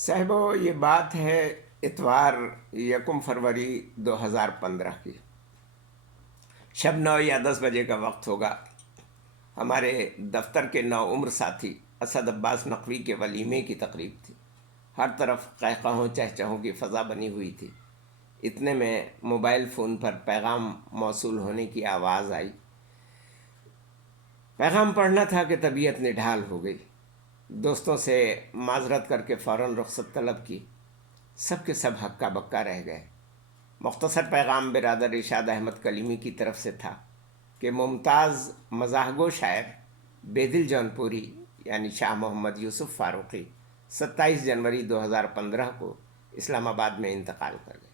साहिबो, ये बात है इतवार 1 फरवरी 2015 की। शब 9 या 10 बजे का वक्त होगा। हमारे दफ्तर के नौउम्र साथी असद अब्बास नकवी के वलीमे की तकरीब थी। हर तरफ कहकहों चहचहों की फ़ज़ा बनी हुई थी। इतने में मोबाइल फ़ोन पर पैगाम मौसूल होने की आवाज़ आई। पैगाम पढ़ना था कि तबीयत निढाल हो गई। दोस्तों से माजरत करके फ़ौरन रुख्सत तलब की। सब के सब हक्का बक्का रह गए। मुख्तसर पैगाम बिरादर इरशाद अहमद कलीमी की तरफ से था कि मुमताज़ मज़ाहगो शायर बेदिल जौनपुरी यानी शाह मोहम्मद यूसुफ फ़ारूक़ी 27 जनवरी 2015 को इस्लामाबाद में इंतकाल कर गए।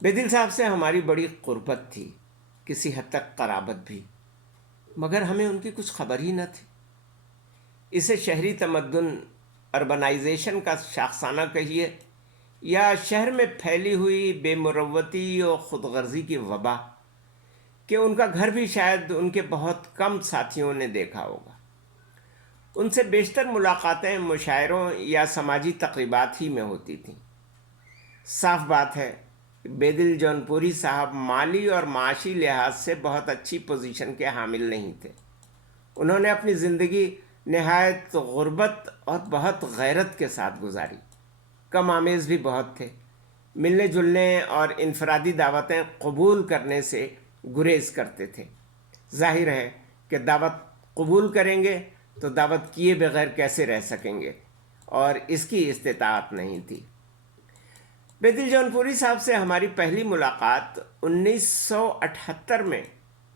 बेदिल साहब से हमारी बड़ी क़ुरबत थी, किसी हद तक क़राबत भी, मगर हमें उनकी कुछ खबर ही न थी। इसे शहरी तमद्दुन अर्बनाइजेशन का शाखसाना कहिए या शहर में फैली हुई बेमुरव्वती और ख़ुदगर्ज़ी की वबा कि उनका घर भी शायद उनके बहुत कम साथियों ने देखा होगा। उनसे बेशतर मुलाकातें मुशायरों या समाजी तक़रीबात ही में होती थीं। साफ बात है कि बेदिल जौनपुरी साहब माली और माशी लिहाज से बहुत अच्छी पोजीशन के हामिल नहीं थे। उन्होंने अपनी ज़िंदगी नहायत गुर्बत और बहुत गैरत के साथ गुजारी। कम आमेज़ भी बहुत थे। मिलने जुलने और इनफरादी दावतें कबूल करने से गुरेज करते थे। जाहिर है कि दावत कबूल करेंगे तो दावत किए बगैर कैसे रह सकेंगे, और इसकी इस्तिताअत नहीं थी। बेदिल जौनपुरी साहब से हमारी पहली मुलाकात 1978 में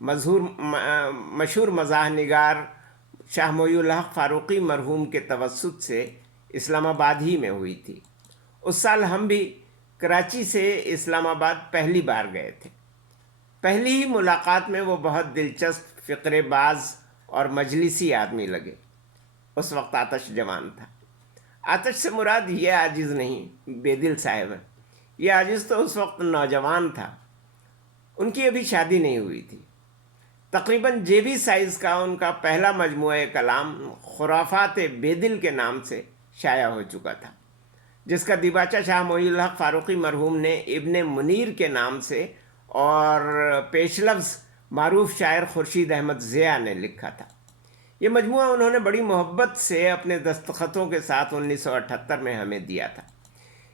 मशहूर मज़ाह निगार शाह मोईउल हक़ फ़ारूक़ी मरहूम के तवस्सुत से इस्लामाबाद ही में हुई थी। उस साल हम भी कराची से इस्लामाबाद पहली बार गए थे। पहली ही मुलाकात में वो बहुत दिलचस्प, फ़िक्रेबाज़ और मजलिसी आदमी लगे। उस वक्त आतश जवान था। आतश से मुराद ये आजिज़ नहीं, बेदिल साहब है। ये आजिज़ तो उस वक्त नौजवान था। उनकी अभी शादी नहीं हुई थी। तकरीबन जेबी साइज़ का उनका पहला मजमूआ कलाम खुराफात बेदिल के नाम से शाया हो चुका था, जिसका दिबाचा शाह मोईउल हक़ फ़ारूक़ी मरहूम ने इब्ने मुनीर के नाम से और पेशलफ्ज़ मारूफ शायर खुर्शीद अहमद ज़िया ने लिखा था। ये मजमूआ उन्होंने बड़ी मोहब्बत से अपने दस्तखतों के साथ 1978 में हमें दिया था।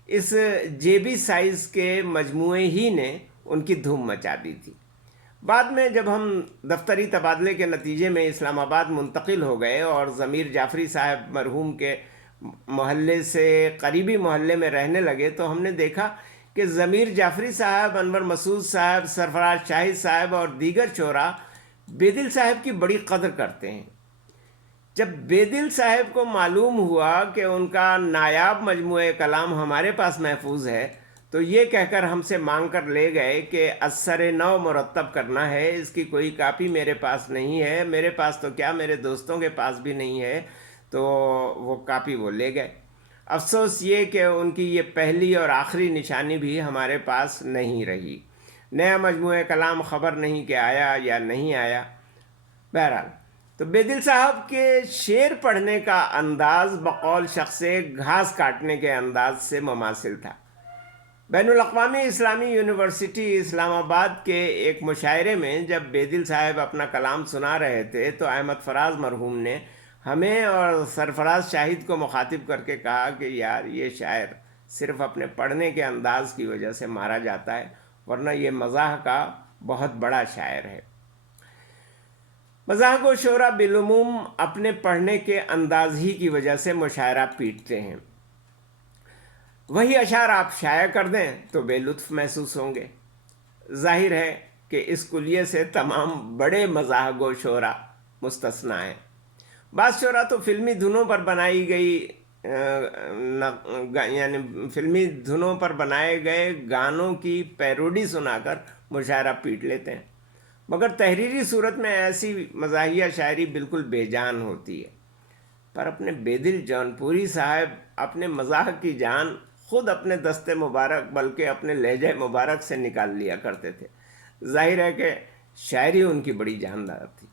इस जेबी साइज़ के मजमूए ही ने उनकी धूम मचा दी थी। बाद में जब हम दफ्तरी तबादले के नतीजे में इस्लामाबाद मुंतकिल हो गए और ज़मीर जाफ़री साहब मरहूम के मोहल्ले से करीबी मोहल्ले में रहने लगे, तो हमने देखा कि ज़मीर जाफ़री साहब, अनवर मसूद साहब, सरफराज शाहिद साहब और दीगर शोरा बेदिल साहब की बड़ी कदर करते हैं। जब बेदिल साहब को मालूम हुआ कि उनका नायाब मजमूए कलाम हमारे पास महफूज है, तो ये कहकर हमसे मांग कर ले गए कि असर नौ मुरतब करना है, इसकी कोई कापी मेरे पास नहीं है। मेरे पास तो क्या, मेरे दोस्तों के पास भी नहीं है। तो वो कापी वो ले गए। अफसोस ये कि उनकी ये पहली और आखिरी निशानी भी हमारे पास नहीं रही। नया मजमूए कलाम ख़बर नहीं कि आया या नहीं आया। बहरहाल, तो बेदिल साहब के शेर पढ़ने का अंदाज़ बकौल शख्स घास काटने के अंदाज से मुमासिल था। बैनुल अक़वामी इस्लामी यूनिवर्सिटी इस्लामाबाद के एक मुशायरे में जब बेदिल साहब अपना कलाम सुना रहे थे, तो अहमद फराज मरहूम ने हमें और सरफराज शाहिद को मुखातिब करके कहा कि यार, ये शायर सिर्फ़ अपने पढ़ने के अंदाज़ की वजह से मारा जाता है, वरना ये मज़ाह का बहुत बड़ा शायर है। मज़ाह को शोरा बिलुमूम अपने पढ़ने के अंदाज ही की वजह से मुशायरा पीटते हैं। वही अशार आप शाया कर दें तो बेलुत्फ़ महसूस होंगे। जाहिर है कि इस कुलिये से तमाम बड़े मज़ाह गो शोरा मुस्तस्ना हैं। बाज़ शोरा तो फ़िल्मी धुनों पर बनाई गई यानी फ़िल्मी धुनों पर बनाए गए गानों की पैरोडी सुनाकर मुशायरा पीट लेते हैं, मगर तहरीरी सूरत में ऐसी मज़ाहिया शायरी बिल्कुल बेजान होती है। पर अपने बेदिल जौनपुरी साहब अपने मज़ाह की जान ख़ुद अपने दस्ते मुबारक, बल्कि अपने लहजे मुबारक से निकाल लिया करते थे। जाहिर है कि शायरी उनकी बड़ी जानदार थी।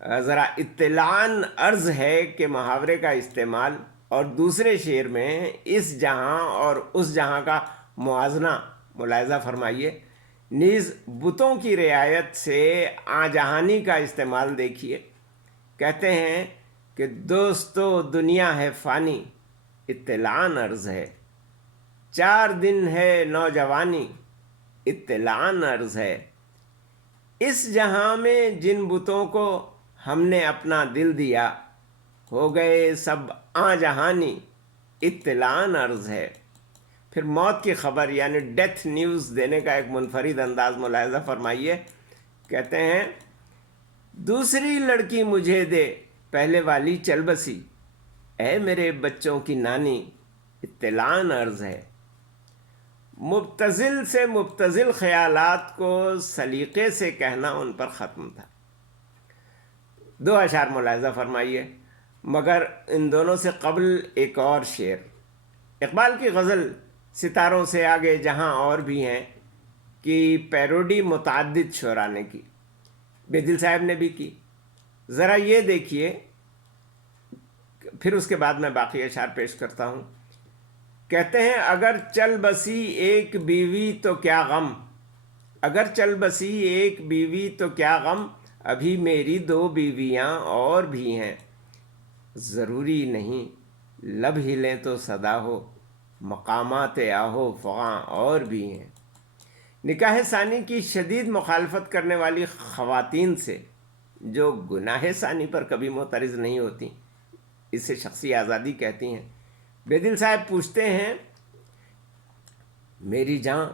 ज़रा इत्तलान अर्ज़ है कि मुहावरे का इस्तेमाल اور دوسرے شعر میں اس جہاں اور اس جہاں کا موازنہ ملاحظہ فرمائیے، نیز بتوں کی رعایت سے آ جہانی کا استعمال دیکھیے۔ کہتے ہیں کہ دوستو دنیا ہے فانی، اطلاعاً عرض ہے، 4 دن ہے نوجوانی، اطلاعاً عرض ہے، اس جہاں میں جن بتوں کو ہم نے اپنا دل دیا، ہو گئے سب آ جہانی، اطلاعاً عرض ہے۔ پھر موت کی خبر یعنی ڈیتھ نیوز دینے کا ایک منفرد انداز ملاحظہ فرمائیے۔ کہتے ہیں دوسری لڑکی مجھے دے، پہلے والی چل بسی، اے میرے بچوں کی نانی، اطلاعاً عرض ہے۔ مبتذل سے مبتذل خیالات کو سلیقے سے کہنا ان پر ختم تھا۔ 2 اشعار ملاحظہ فرمائیے، مگر ان دونوں سے قبل ایک اور شعر، اقبال کی غزل ستاروں سے آگے جہاں اور بھی ہیں کہ پیروڈی متعدد شعراء نے کی، بیدل صاحب نے بھی کی۔ ذرا یہ دیکھیے، پھر اس کے بعد میں باقی اشعار پیش کرتا ہوں۔ کہتے ہیں اگر چل بسی ایک بیوی تو کیا غم، اگر چل بسی ایک بیوی تو کیا غم، ابھی میری 2 بیویاں اور بھی ہیں، ضروری نہیں لب ہلیں تو صدا ہو، مقامات آہو فغاں اور بھی ہیں۔ نکاح ثانی کی شدید مخالفت کرنے والی خواتین سے جو گناہ ثانی پر کبھی معترض نہیں ہوتی، اسے شخصی آزادی کہتی ہیں۔ بیدل صاحب پوچھتے ہیں میری جان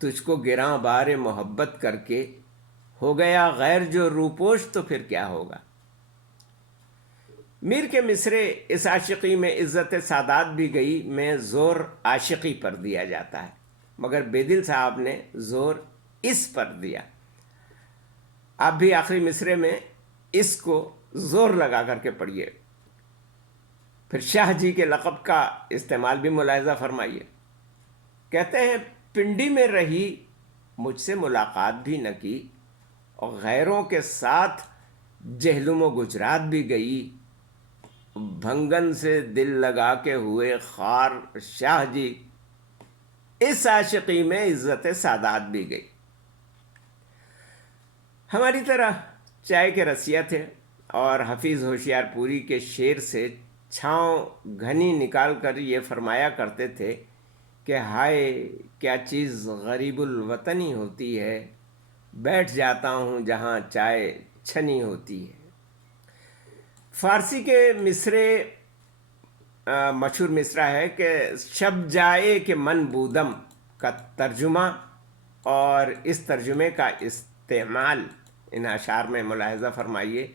تجھ کو گراں بار محبت کر کے، ہو گیا غیر جو روپوش تو پھر کیا ہوگا۔ میر کے مصرے اس عاشقی میں عزت سادات بھی گئی میں زور عاشقی پر دیا جاتا ہے، مگر بیدل صاحب نے زور اس پر دیا۔ آپ بھی آخری مصرے میں اس کو زور لگا کر کے پڑھیے۔ پھر شاہ جی کے لقب کا استعمال بھی ملاحظہ فرمائیے۔ کہتے ہیں پنڈی میں رہی مجھ سے ملاقات بھی نہ کی، اور غیروں کے ساتھ جہلم و گجرات بھی گئی، بھنگن سے دل لگا کے ہوئے خار شاہ جی، اس عاشقی میں عزت سادات بھی گئی۔ ہماری طرح چائے کے رسیا تھے اور حفیظ ہوشیار پوری کے شعر سے چھاؤں گھنی نکال کر یہ فرمایا کرتے تھے کہ ہائے کیا چیز غریب الوطنی ہوتی ہے، بیٹھ جاتا ہوں جہاں چائے چھنی ہوتی ہے۔ فارسی کے مصرے مشہور مصرع ہے کہ شب جائے کہ من بودم کا ترجمہ اور اس ترجمے کا استعمال ان اشعار میں ملاحظہ فرمائیے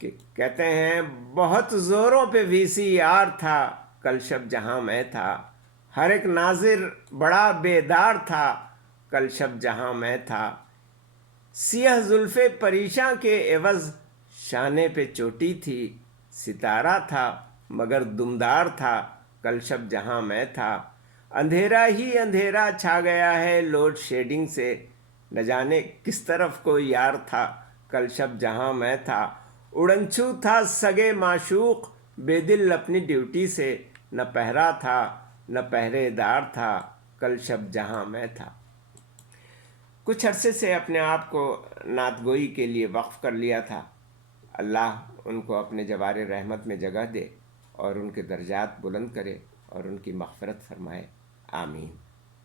کہ کہتے ہیں بہت زوروں پہ وی سی آر تھا کل شب جہاں میں تھا، ہر ایک ناظر بڑا بیدار تھا کل شب جہاں میں تھا، سیاہ زلف پریشاں کے عوض شانے پہ چوٹی تھی، ستارہ تھا مگر دمدار تھا کل شب جہاں میں تھا، اندھیرا ہی اندھیرا چھا گیا ہے لوڈ شیڈنگ سے، نہ جانے کس طرف کو یار تھا کل شب جہاں میں تھا، اڑنچھو تھا سگے معشوق بے دل اپنی ڈیوٹی سے، نہ پہرا تھا نہ پہرے دار تھا کل شب جہاں میں تھا۔ کچھ عرصے سے اپنے آپ کو نعت گوئی کے لیے وقف کر لیا تھا۔ اللہ ان کو اپنے جوار رحمت میں جگہ دے اور ان کے درجات بلند کرے اور ان کی مغفرت فرمائے، آمین۔